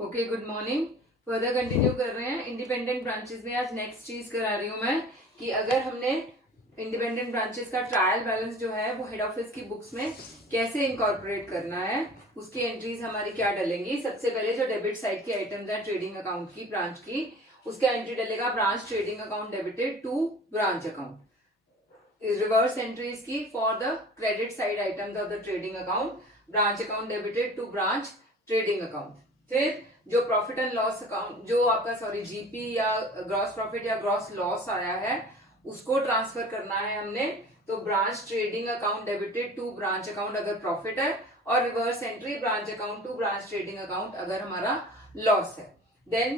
Okay, good morning. Further continue कर रहे हैं इंडिपेंडेंट ब्रांचेस में। आज नेक्स्ट चीज करा रही हूँ मैं कि अगर हमने इंडिपेंडेंट ब्रांचेस का ट्रायल बैलेंस जो है वो हेड ऑफिस की बुक्स में कैसे इनकॉर्पोरेट करना है, उसकी एंट्रीज हमारी क्या डलेंगी। सबसे पहले जो डेबिट साइड के आइटम्स है ट्रेडिंग अकाउंट की, ब्रांच की, उसका एंट्री डलेगा branch trading account debited to branch account. Reverse entries की for the credit side items of the trading account, branch account debited to branch trading account. फिर जो profit and loss account, जो आपका GP या gross profit या gross loss आया है, उसको ट्रांसफर करना है हमने। तो branch trading account debited to branch account अगर प्रॉफिट है, और reverse entry branch account to branch trading account अगर हमारा लॉस है। देन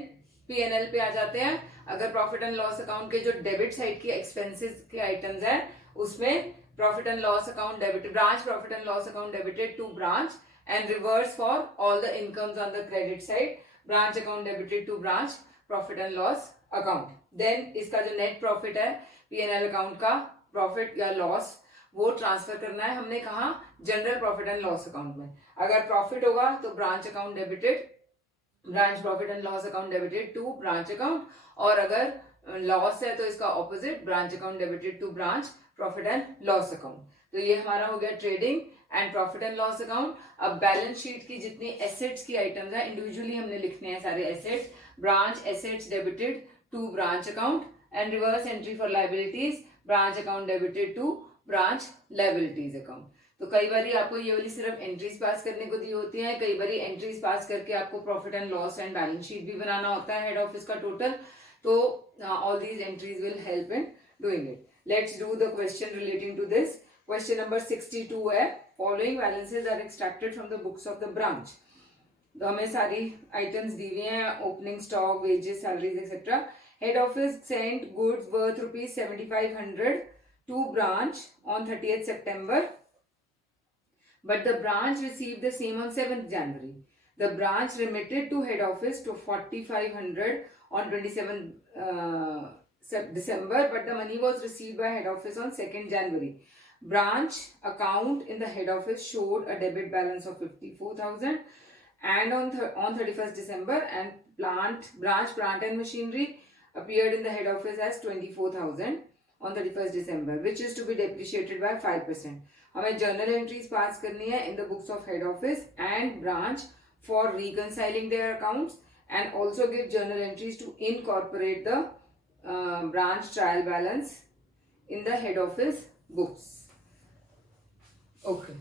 पीएनएल पे आ जाते हैं। अगर प्रॉफिट एंड लॉस अकाउंट के जो डेबिट साइड के एक्सपेंसेस के आइटम्स है, उसमें profit and loss account debited, branch profit and loss account debited to branch and reverse for all the incomes on the credit side, branch account debited to branch profit and loss account. Then इसका जो net profit है P&L account का profit या loss, वो transfer करना है। हमने कहा general profit and loss account में। अगर प्रॉफिट होगा तो branch account debited, branch profit and loss account debited to branch account, और अगर लॉस है तो इसका opposite branch account debited to branch profit and loss account. तो ये हमारा हो गया trading and profit and loss account. अब बैलेंस शीट की जितनी एसेट्स की आइटम्स है इंडिविजुअली हमने लिखने हैं सारे assets. Branch assets debited to branch account and reverse entry for liabilities, branch account debited to branch liabilities account. तो कई बार आपको ये वाली सिर्फ एंट्रीज पास करने को दी होती है, कई बार एंट्रीज पास करके आपको profit and loss and balance sheet भी बनाना होता है हेड ऑफिस का टोटल। तो all these entries will help in doing it. Let's do the question relating to this. Question number 62 है, following balances are extracted from the books of the branch. तो हमें सारी आइटम्स दी हुई हैं, opening stock, wages, salaries etcetera. Head office sent goods worth ₹7500 to branch on 30th September, but the branch received the same on 7th January. The branch remitted to head office to 4500 on 27th December, but the money was received by head office on 2nd January. Branch account in the head office showed a debit balance of 54,000 and on 31st December, and branch plant and machinery appeared in the head office as 24,000 on 31st December, which is to be depreciated by 5%. हमें journal entries pass करनी है in the books of head office and branch for reconciling their accounts, and also give journal entries to incorporate the branch trial balance in the head office books. Okay,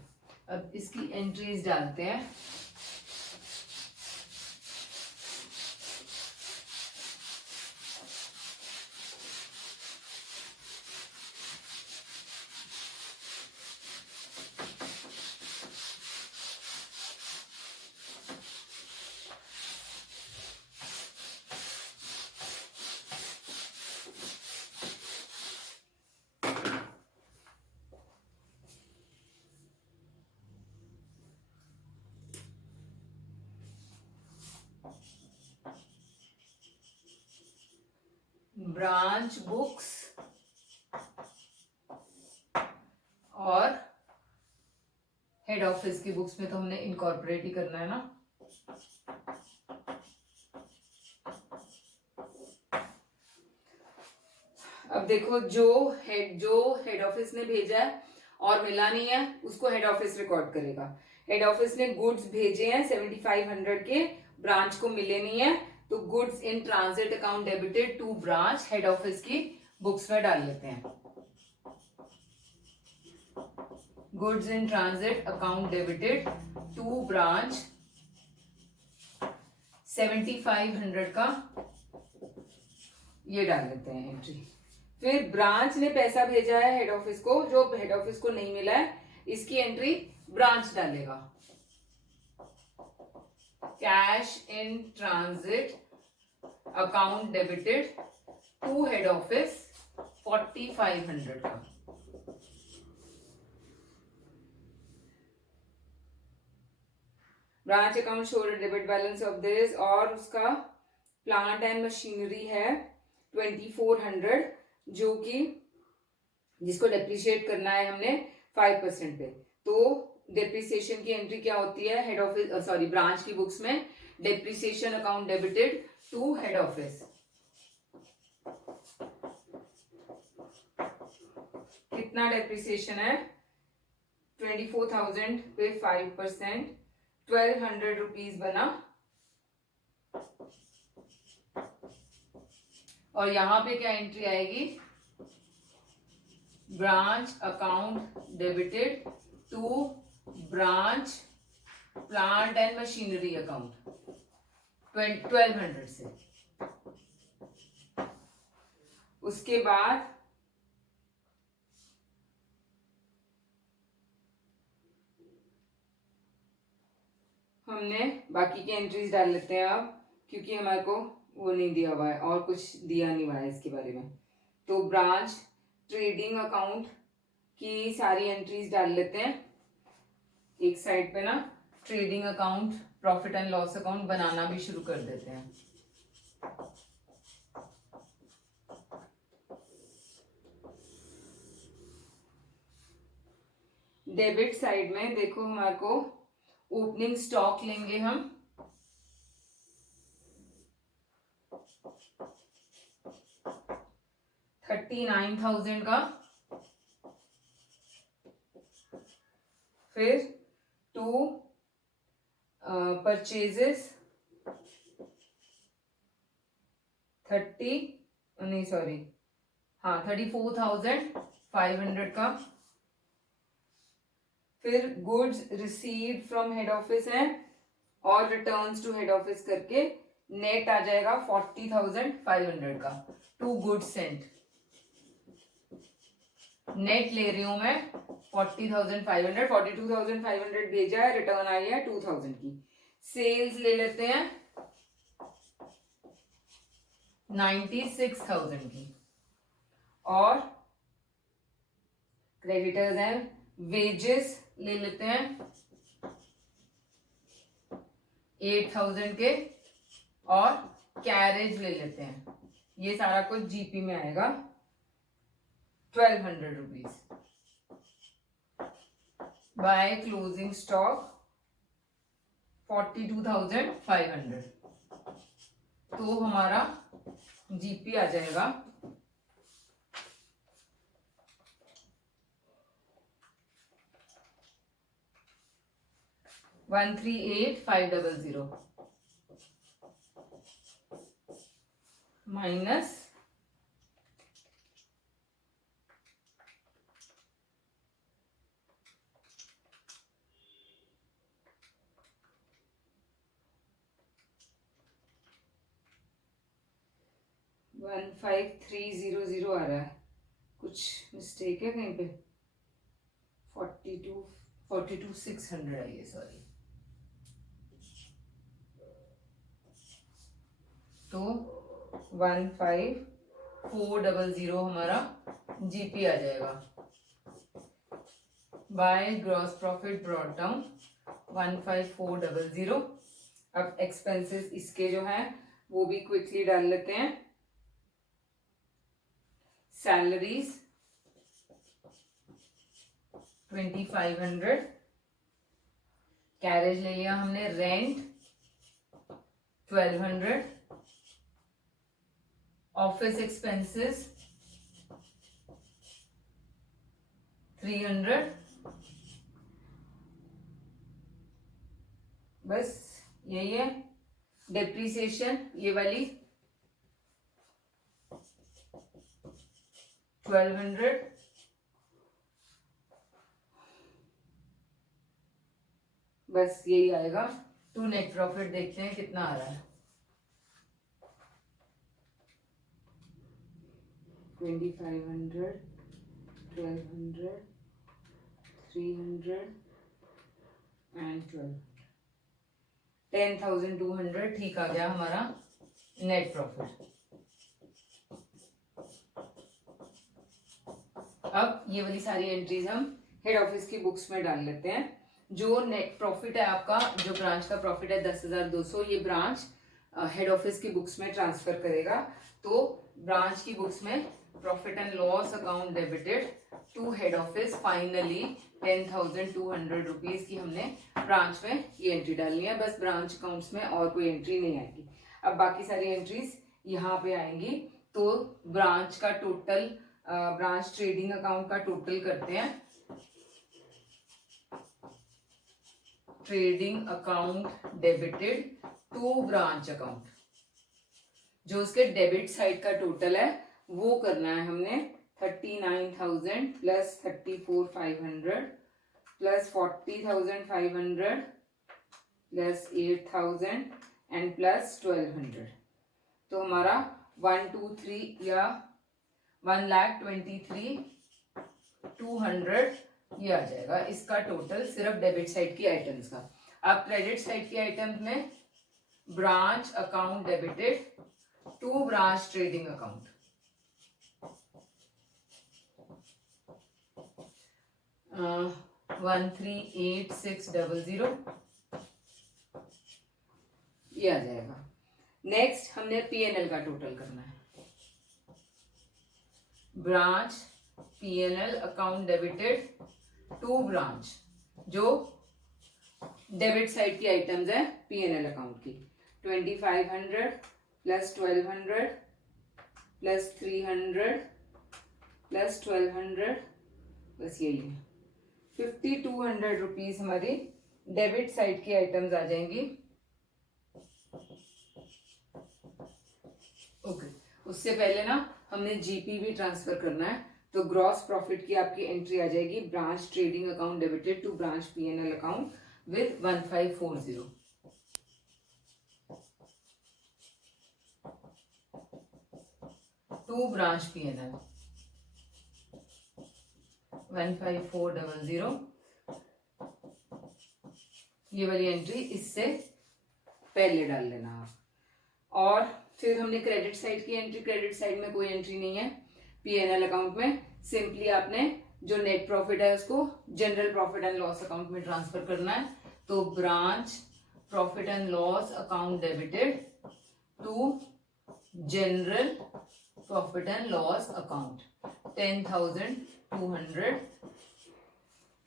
अब इसकी entries डालते हैं। Branch books और head office की books में तो हमने incorporate ही करना है ना। अब देखो, जो हेड ऑफिस ने भेजा है और मिला नहीं है, उसको हेड ऑफिस रिकॉर्ड करेगा। हेड ऑफिस ने गुड्स भेजे हैं 7500 के, ब्रांच को मिले नहीं है, तो goods in transit account debited to branch head office की बुक्स में डाल लेते हैं। Goods in transit account debited to branch 7500 का ये डाल लेते हैं एंट्री। फिर ब्रांच ने पैसा भेजा है हेड ऑफिस को, जो हेड ऑफिस को नहीं मिला है, इसकी एंट्री ब्रांच डालेगा। Cash in transit account debited to head office 4500 का। Branch account showed debit balance of this, और उसका प्लांट एंड मशीनरी है 2400, जो कि जिसको डेप्रिशिएट करना है हमने 5% पे। तो डेप्रिसिएशन की एंट्री क्या होती है हेड ऑफिस ब्रांच की बुक्स में? Depreciation account debited to head office. कितना डेप्रिसिएशन है? 24,000 पे 5%, 1200 रुपीज बना। और यहां पे क्या एंट्री आएगी? Branch account debited to branch plant and machinery account 1200 से। उसके बाद हमने बाकी के एंट्रीज डाल लेते हैं अब, क्योंकि हमारे को वो नहीं दिया हुआ है और कुछ दिया नहीं हुआ है इसके बारे में। तो ब्रांच ट्रेडिंग अकाउंट की सारी एंट्रीज डाल लेते हैं एक साइड पे ना। Trading account, profit and loss account बनाना भी शुरू कर देते हैं। डेबिट साइड में देखो हमारे को ओपनिंग स्टॉक लेंगे हम, $39,000 का। फिर टू परचेजेस 34,500 का। फिर goods received from head office है और रिटर्न्स टू हेड ऑफिस करके नेट आ जाएगा 40,500 का। टू गुड्स सेंट नेट ले रही हूं मैं 40,500, 42,500 भेजा है, रिटर्न आई है 2,000 की। सेल्स ले लेते हैं 96,000 की। और क्रेडिटर्स हैं, वेजेस ले लेते हैं 8,000 के, और कैरेज ले लेते हैं। ये सारा कुछ जीपी में आएगा 1,200 रुपीज। Bye closing stock 42,500। तो हमारा जीपी आ जाएगा 138,500 माइनस 15,300 आ रहा है। कुछ मिस्टेक है कहीं पे? 42,600 है ये, सॉरी। तो 15,400 हमारा जीपी आ जाएगा। By gross profit brought down 15,400। अब एक्सपेंसेस इसके जो हैं वो भी क्विकली डाल लेते हैं। सैलरीज 2,500, कैरेज ले लिया हमने, रेंट 1,200, ऑफिस एक्सपेंसेस 300। बस यही है। डेप्रिसिएशन ये वाली 1,200। बस यही आएगा। टू नेट प्रॉफिट देखते हैं कितना आ रहा है। 2,500, 1,200, 300 एंड 12, 10,200 ठीक आ गया हमारा नेट प्रॉफिट। अब ये वाली सारी एंट्रीज हम हेड ऑफिस की बुक्स में डाल लेते हैं। जो नेट प्रॉफिट है आपका, जो ब्रांच का प्रॉफिट है 10,200, ये ब्रांच हेड ऑफिस की बुक्स में ट्रांसफर करेगा। तो ब्रांच की बुक्स में profit and loss account debited to head office, finally 10,200 rupees की हमने ब्रांच में ये एंट्री डालनी है। बस ब्रांच अकाउंट्स में और कोई एंट्री नहीं आएगी। अब बाकी सारी एंट्रीज यहाँ पे आएंगी। तो ब्रांच का टोटल, ब्रांच ट्रेडिंग अकाउंट का टोटल करते हैं। Trading account debited to branch account, जो उसके डेबिट साइड का टोटल है वो करना है हमने। 39,000 plus 34,500 plus 40,500 plus 8,000 and plus 1,200। तो हमारा 123 या 1,23,200 ये आ जाएगा इसका टोटल, सिर्फ डेबिट साइड की आइटम्स का। अब क्रेडिट साइड की आइटम्स में branch account debited to branch trading account, uh, 138600 ये आ जाएगा। नेक्स्ट हमने पीएनएल का टोटल करना है। Branch PNL account debited to branch, जो डेबिट साइड की आइटम्स है पीएनएल अकाउंट की। 2,500 प्लस 1,200 प्लस 300 प्लस 1,200, बस यही है। 5,200 रुपीज हमारी डेबिट साइड की आइटम्स आ जाएंगी। ओके, उससे पहले ना हमने जीपी भी ट्रांसफर करना है। तो ग्रॉस प्रॉफिट की आपकी एंट्री आ जाएगी, branch trading account debited to branch PNL account with 1,540। To branch PNL 1,540, ये वाली एंट्री इससे पहले डाल लेना आप। और फिर हमने क्रेडिट साइड की एंट्री, क्रेडिट साइड में कोई एंट्री नहीं है पीएनएल अकाउंट में। सिंपली आपने जो नेट प्रॉफिट है उसको general profit and loss account में ट्रांसफर करना है। तो branch profit and loss account debited to general profit and loss account 10,200,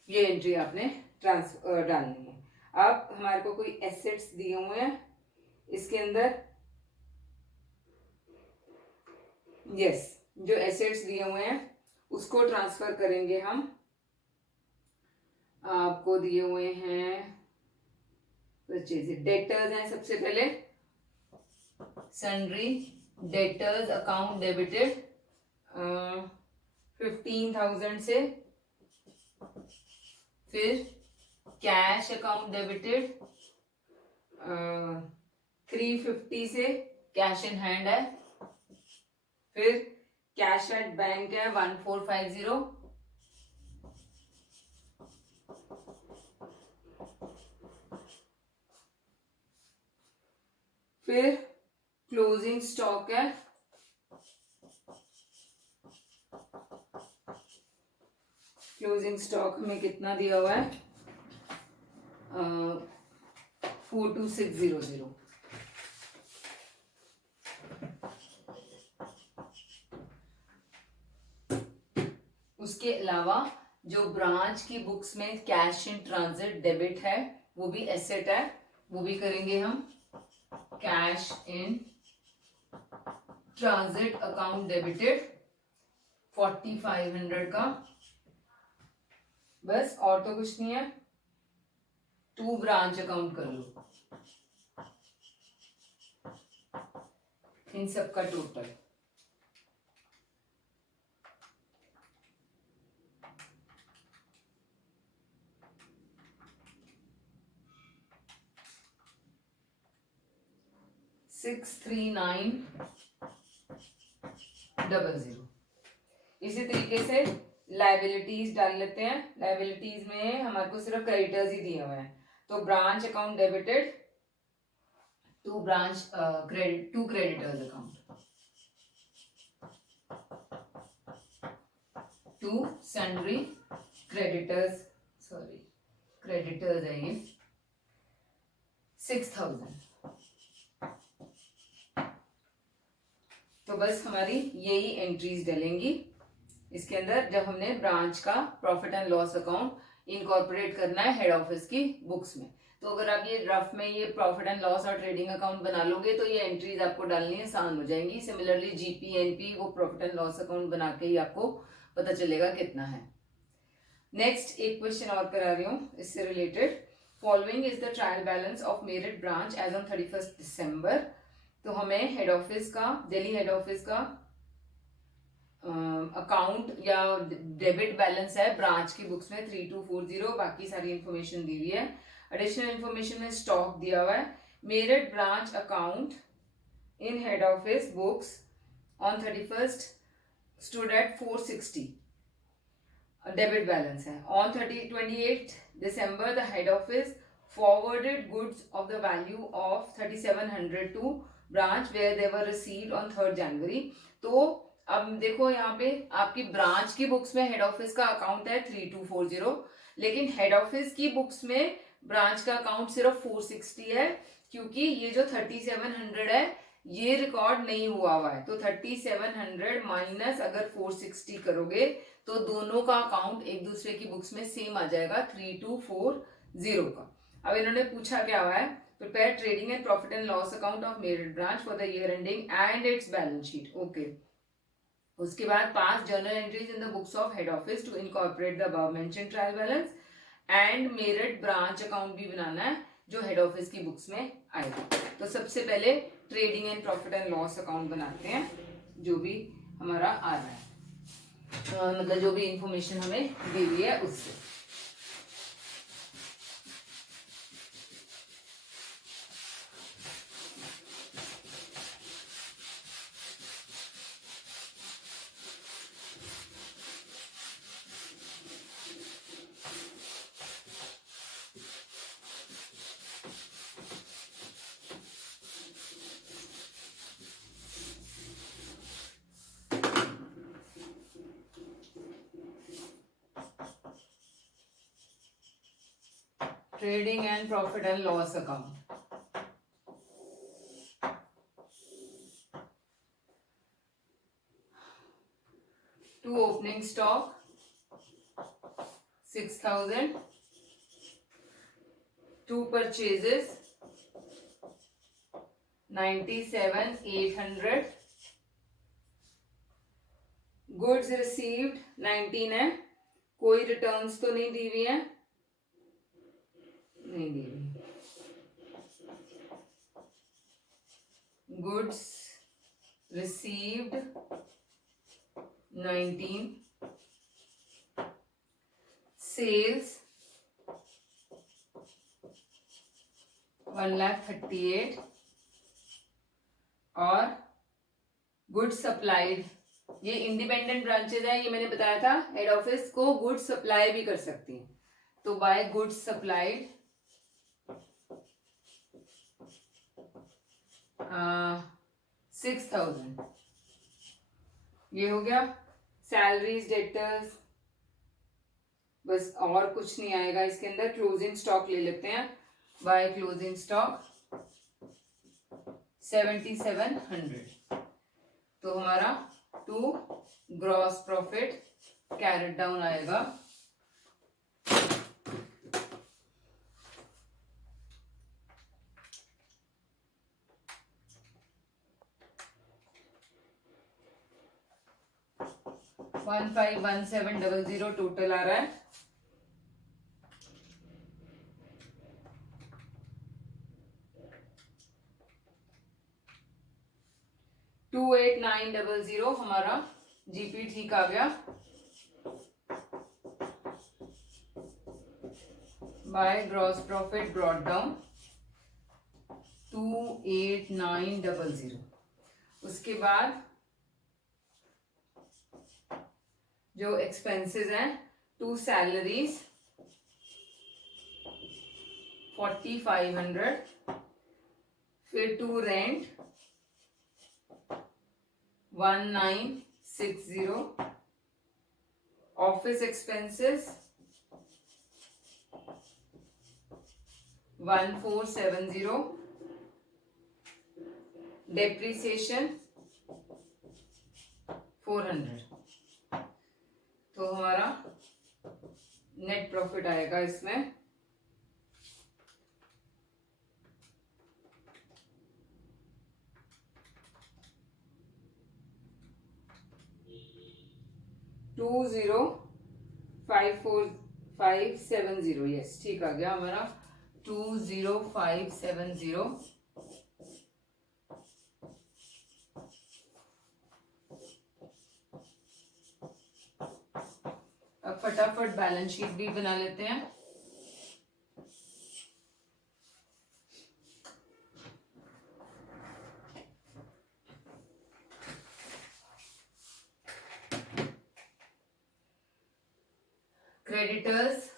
ये एंट्री आपने ट्रांसफर डालनी है। अब हमारे को कोई एसेट्स दिए हुए हैं इसके अंदर, यस, जो एसेट्स दिए हुए हैं उसको ट्रांसफर करेंगे हम। आपको दिए हुए हैं डेटर्स हैं सबसे पहले, सन्ड्री डेटर्स अकाउंट डेबिटेड 15,000 से, फिर कैश अकाउंट डेबिटेड 350 से, कैश इन हैंड है। फिर कैश एट बैंक है 1,450, फिर क्लोजिंग स्टॉक है क्लोजिंग स्टॉक हमें कितना दिया हुआ है 4,2,600। उसके अलावा जो ब्रांच की बुक्स में कैश इन ट्रांजिट डेबिट है वो भी एसेट है, वो भी करेंगे हम। Cash in transit account debited 4,500 का, बस और तो कुछ नहीं है। टू ब्रांच अकाउंट कर लो, इन सब का टोटल 63900। इसी तरीके से लाइबिलिटीज डाल लेते हैं। लाइबिलिटीज में हमारे को सिर्फ क्रेडिटर्स ही दिए हुए हैं। तो branch account debited to branch to creditors account, to sundry creditors, sorry creditors है ये 6,000। तो तो बस हमारी यही एंट्रीज डलेंगी इसके अंदर जब हमने ब्रांच का profit and loss account incorporate करना है हेड ऑफिस की बुक्स में। तो अगर आप ये रफ में ये प्रॉफिट एंड लॉस और ट्रेडिंग अकाउंट बना लोगे तो ये एंट्रीज आपको डालनी आसान हो जाएंगी। सिमिलरली जीपी एनपी वो प्रॉफिट एंड लॉस अकाउंट बना के ही आपको पता चलेगा कितना है। नेक्स्ट एक क्वेश्चन और करा रही हूँ इससे related. Following is the trial balance of merit branch as on 31 दिसंबर। तो हमें हेड ऑफिस का दिल्ली हेड ऑफिस का अकाउंट या डेबिट बैलेंस है ब्रांच की बुक्स में 3240। बाकी सारी इंफॉर्मेशन दी हुई है। एडिशनल इंफॉर्मेशन में स्टॉक दिया हुआ है। Merit branch account in head office books on 31 stood at 460 debit balance है। On 28 December the head office forwarded goods of the value of 3700 to branch where they were received on 3rd January। तो अब देखो यहाँ पे आपकी branch की books में head office का अकाउंट है 3240, लेकिन हेड ऑफिस की बुक्स में ब्रांच का अकाउंट सिर्फ 460 है क्योंकि ये जो 3700 है ये रिकॉर्ड नहीं हुआ है। तो 3700 माइनस अगर 460 करोगे तो दोनों का अकाउंट एक दूसरे की बुक्स में सेम आ जाएगा 3240 का। अब इन्होंने पूछा क्या हुआ है, prepare trading and profit and loss account of merit branch for the year ending and its balance sheet. Okay, उसके बाद pass journal entries in the books of head office to incorporate the above mentioned trial balance and merit branch account भी बनाना है जो head office की books में आएगा। तो सबसे पहले trading and profit and loss account बनाते हैं जो भी हमारा आ रहा है, मतलब जो भी इंफॉर्मेशन हमें दी हुई है उससे। Trading and profit and loss account. To opening stock 6000, to purchases 97,800, goods received 19 है, कोई रिटर्न्स तो नहीं दी हुई है, नहीं दी हुई। गुड्स रिसीव्ड 19, सेल्स 1,38,000 और गुड्स सप्लाइड। ये इंडिपेंडेंट ब्रांचेज है, ये मैंने बताया था हेड ऑफिस को गुड्स सप्लाई भी कर सकती है। तो बाय गुड्स सप्लाइड 6,000 ये हो गया। सैलरीज डेटर्स बस और कुछ नहीं आएगा इसके अंदर। क्लोजिंग स्टॉक ले लेते हैं। By closing stock 7,700। तो हमारा to gross profit carried down आएगा 151700 टोटल आ रहा है। टू 8,900 हमारा जीपी ठीक आ गया। By gross profit brought down 2,8,900। उसके बाद जो एक्सपेंसेस हैं, टू सैलरीज 4,500, फिर to rent 1,960, office expenses 1,470, depreciation 400। तो हमारा नेट प्रॉफिट आएगा इसमें 2054570। यस, ठीक आ गया हमारा 20570। अब फटाफट बैलेंस शीट भी बना लेते हैं। क्रेडिटर्स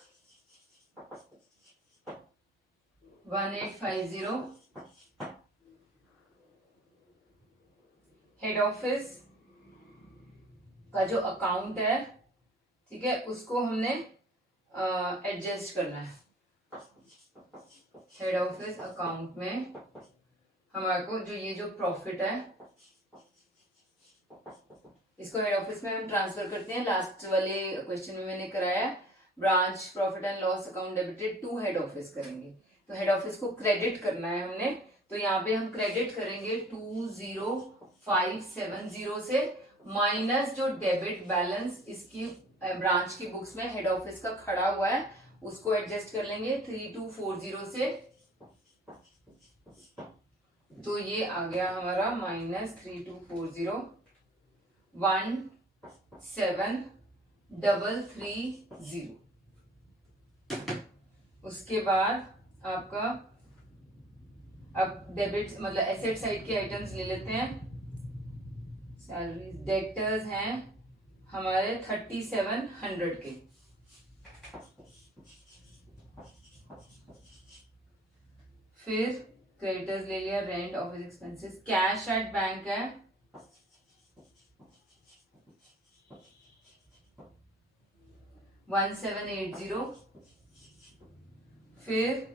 1850। हेड ऑफिस का जो अकाउंट है, ठीक है, उसको हमने एडजस्ट करना है। हेड ऑफिस अकाउंट में हमारे को जो ये जो प्रॉफिट है, इसको हेड ऑफिस में हम ट्रांसफर करते हैं। लास्ट वाले क्वेश्चन में मैंने कराया branch profit and loss account debited to head office करेंगे। तो हेड ऑफिस को क्रेडिट करना है हमने, तो यहाँ पे हम क्रेडिट करेंगे 20570 से, माइनस जो डेबिट बैलेंस इसकी ब्रांच की बुक्स में हेड ऑफिस का खड़ा हुआ है उसको एडजस्ट कर लेंगे 3240 से। तो ये आ गया हमारा -3240 1733। उसके बाद आपका अब डेबिट मतलब एसेट साइड के आइटम्स ले लेते हैं। सैलरीज डेटर्स हैं हमारे 3700 के। फिर क्रेडिटर्स ले लिया, rent, office expenses. Cash at bank है 1780। फिर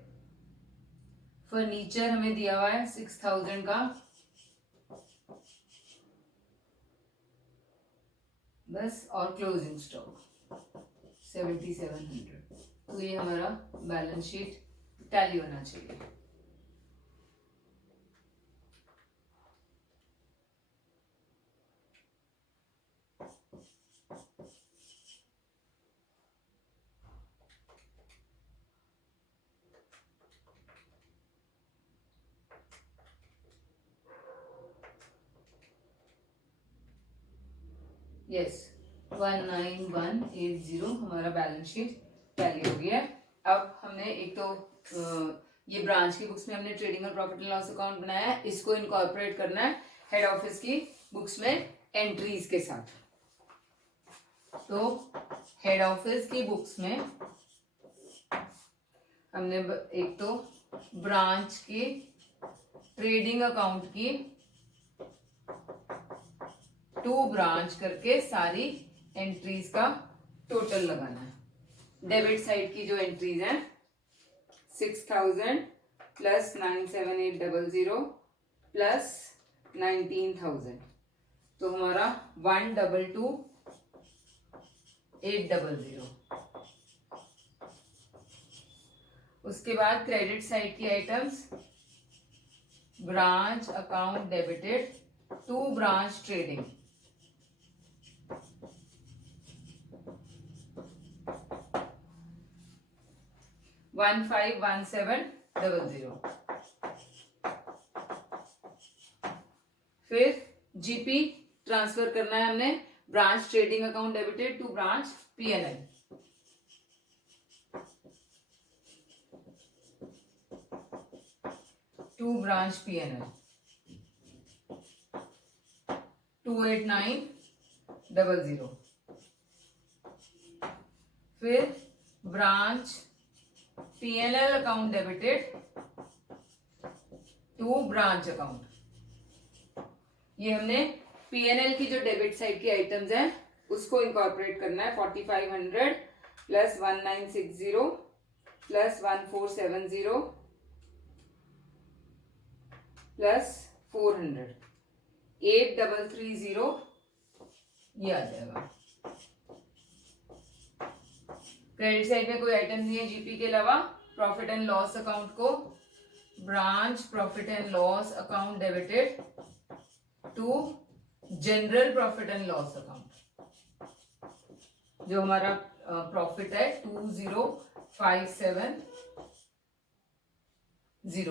फर्नीचर हमें दिया हुआ है 6000 का, बस, और क्लोजिंग स्टॉक 7700। तो ये हमारा बैलेंस शीट टैली होना चाहिए। यस, 19180 हमारा बैलेंस शीट टैली हो गया है। अब हमने एक तो ये ब्रांच की बुक्स में हमने ट्रेडिंग और प्रॉफिट एंड लॉस अकाउंट बनाया है, इसको इनकॉर्पोरेट करना है हेड ऑफिस की बुक्स में एंट्रीज के साथ। तो हेड ऑफिस की बुक्स में हमने एक तो ब्रांच की ट्रेडिंग अकाउंट की टू ब्रांच करके सारी एंट्रीज का टोटल लगाना है। डेबिट साइड की जो एंट्रीज हैं 6000 प्लस 97800 प्लस 19000, तो हमारा 122800। उसके बाद क्रेडिट साइड की items branch account debited to branch trading 151700। फिर जीपी ट्रांसफर करना है हमने branch trading account debited to branch PNL, to branch PNL 28900। फिर branch PNL account debited to branch account. ये हमने पीएनएल की जो डेबिट साइड की आइटम्स हैं उसको इनकॉर्पोरेट करना है। 4500 प्लस 1960 प्लस 1470 प्लस 400 8330 ये आ जाएगा। क्रेडिट साइड में कोई आइटम नहीं है जीपी के अलावा। प्रॉफिट एंड लॉस अकाउंट को branch profit and loss account debited to general profit and loss account. जो हमारा प्रॉफिट है 20570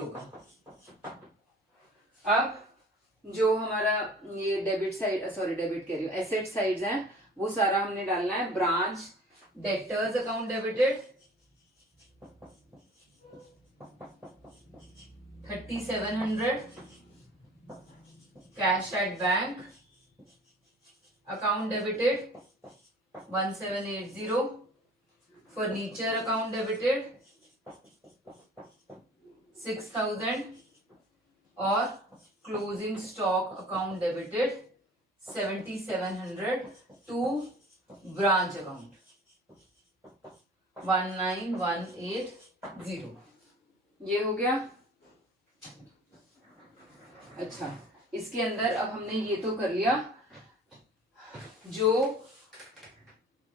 का। अब जो हमारा ये डेबिट साइड, सॉरी डेबिट कह रही हूँ, एसेट साइड्स हैं, वो सारा हमने डालना है। Branch debtors account debited 3700, cash at bank account debited 1780, furniture account debited 6000 और closing stock account debited 7700 to branch account 19180। ये हो गया। अच्छा, इसके अंदर अब हमने ये तो कर लिया, जो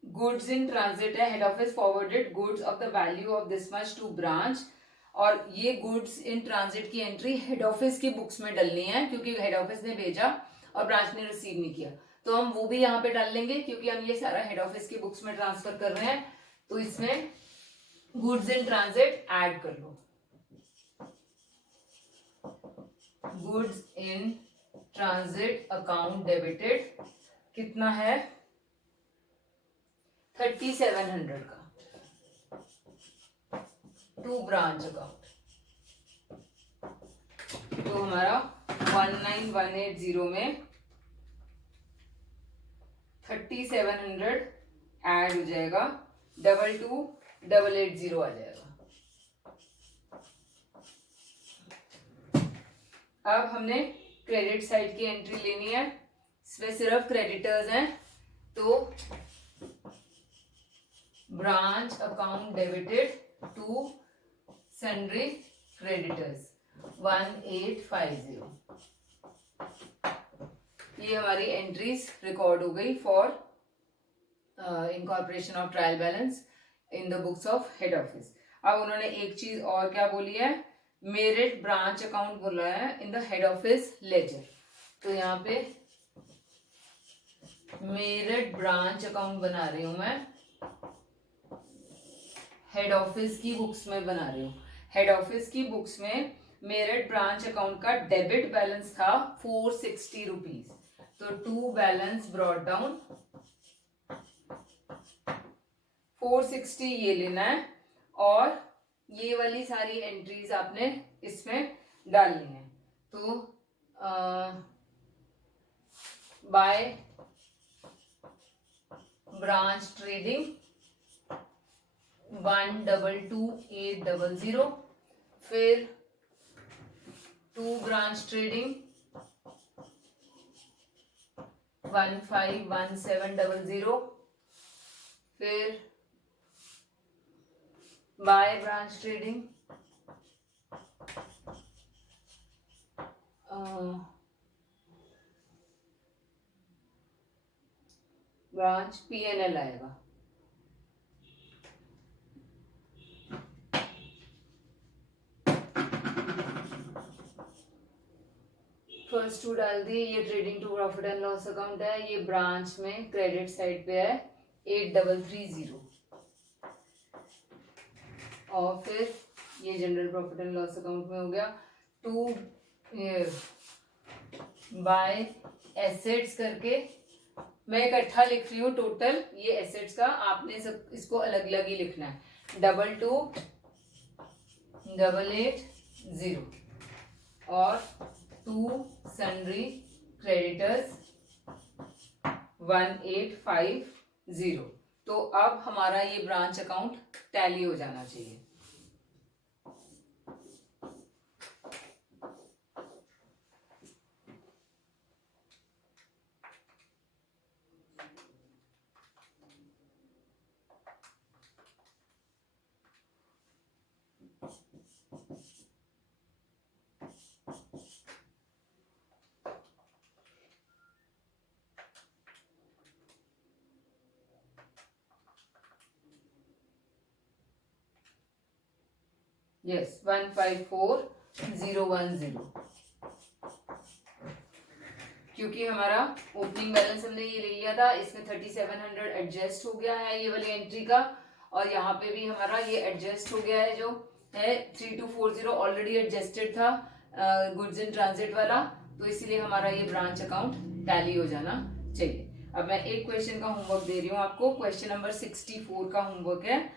गुड्स इन ट्रांजिट है, head office forwarded goods of the value of this much to branch, और ये गुड्स इन ट्रांजिट की एंट्री हेड ऑफिस की बुक्स में डालनी है, क्योंकि हेड ऑफिस ने भेजा और ब्रांच ने रिसीव नहीं किया, तो हम वो भी यहाँ पे डाल लेंगे, क्योंकि हम ये सारा हेड ऑफिस की बुक्स में ट्रांसफर कर रहे हैं। तो इसमें गुड्स इन ट्रांजिट ऐड कर लो। Goods in transit account debited कितना है 3700 का टू ब्रांच अकाउंट। तो हमारा 19180 में 3700 ऐड हो जाएगा, 22880 आ जाएगा। अब हमने क्रेडिट साइड की एंट्री लेनी है, इसमें सिर्फ क्रेडिटर्स हैं, तो branch account debited to sundry creditors 1850। ये हमारी एंट्रीज रिकॉर्ड हो गई for incorporation of trial balance in the books of head office. अब उन्होंने एक चीज और क्या बोली है, मेरिट ब्रांच अकाउंट बोला है in the head office ledger. तो यहाँ पे मेरिट ब्रांच अकाउंट बना रही हूं मैं, हेड ऑफिस की बुक्स में बना रही हूँ। हेड ऑफिस की बुक्स में मेरिट ब्रांच अकाउंट का डेबिट बैलेंस था 460 रुपीज, तो टू बैलेंस ब्रॉट डाउन 460 ये लेना है, और ये वाली सारी एंट्रीज आपने इसमें डालनी है। तो बाय ब्रांच ट्रेडिंग 122800, फिर टू ब्रांच ट्रेडिंग 151700, फिर by branch trading branch PNL आएगा। फर्स्ट टू डाल दिए, ये trading to profit and loss account है, ये ब्रांच में क्रेडिट साइड पे है 8330, और फिर ये general profit and loss account में हो गया। टू बाय एसेट्स करके मैं इकट्ठा लिख रही हूँ टोटल ये एसेट्स का, आपने सब इसको अलग अलग ही लिखना है। 22880 और टू सन्ड्री क्रेडिटर्स 1850। तो अब हमारा ये ब्रांच अकाउंट टैली हो जाना चाहिए। यस 154010, क्योंकि हमारा ओपनिंग बैलेंस हमने ये ले लिया था, इसमें 3700 एडजस्ट हो गया है ये वाली एंट्री का, और यहाँ पे भी हमारा ये एडजस्ट हो गया है, जो है 3240 ऑलरेडी एडजस्टेड था गुड्स इन ट्रांजिट वाला, तो इसीलिए हमारा ये ब्रांच अकाउंट टैली हो जाना चाहिए। अब मैं एक क्वेश्चन का होमवर्क दे रही हूँ आपको, क्वेश्चन नंबर 64 का होमवर्क है।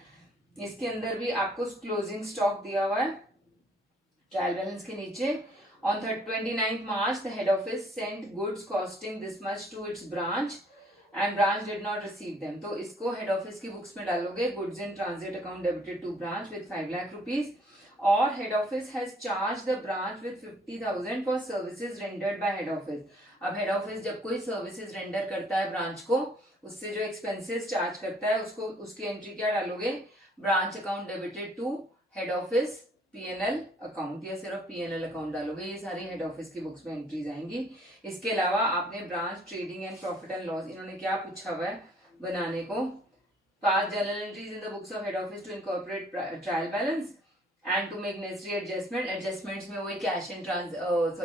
इसके अंदर भी आपको क्लोजिंग स्टॉक दिया हुआ है ट्रायल बैलेंस के नीचे। On 29th March, the head office sent goods costing this much to its branch and branch did not receive them. तो इसको head office की books में डालोगे, goods in transit account debited to branch with 5 lakh rupees, और head office has charged the branch with 50,000 for services rendered by head office. अब head office जब कोई services render करता है branch को, उससे जो expenses charge करता है उसको, उसकी entry क्या डालोगे, branch account debited to head office PNL account, या सिर्फ पीएनएल अकाउंट डालोगे, ये सारी हेड ऑफिस की बुक्स में एंट्रीज आएंगी। इसके अलावा आपने branch trading and profit and loss, इन्होंने क्या पूछा हुआ है बनाने को, pass journal entries in the books of head office to incorporate trial balance and to make necessary adjustment. Adjustments में वही कैश इन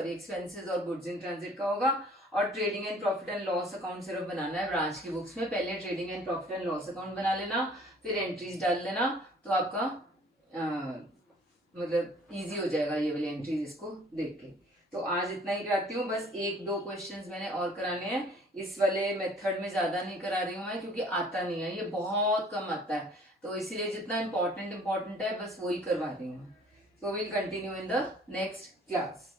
एक्सपेंसेस और गुड्स इन ट्रांजिट का होगा, और trading and profit and loss account सिर्फ बनाना है branch की books में। पहले trading and profit and loss account बना लेना, फिर एंट्रीज डाल लेना, तो आपका मतलब इजी हो जाएगा ये वाली एंट्रीज इसको देख के। तो आज इतना ही कराती हूँ, बस 1-2 क्वेश्चंस मैंने और कराने हैं, इस वाले मेथड में ज्यादा नहीं करा रही हूँ मैं, क्योंकि आता नहीं है, ये बहुत कम आता है, तो इसीलिए जितना इंपॉर्टेंट है बस वही करवा रही हूँ। So will continue in the next class.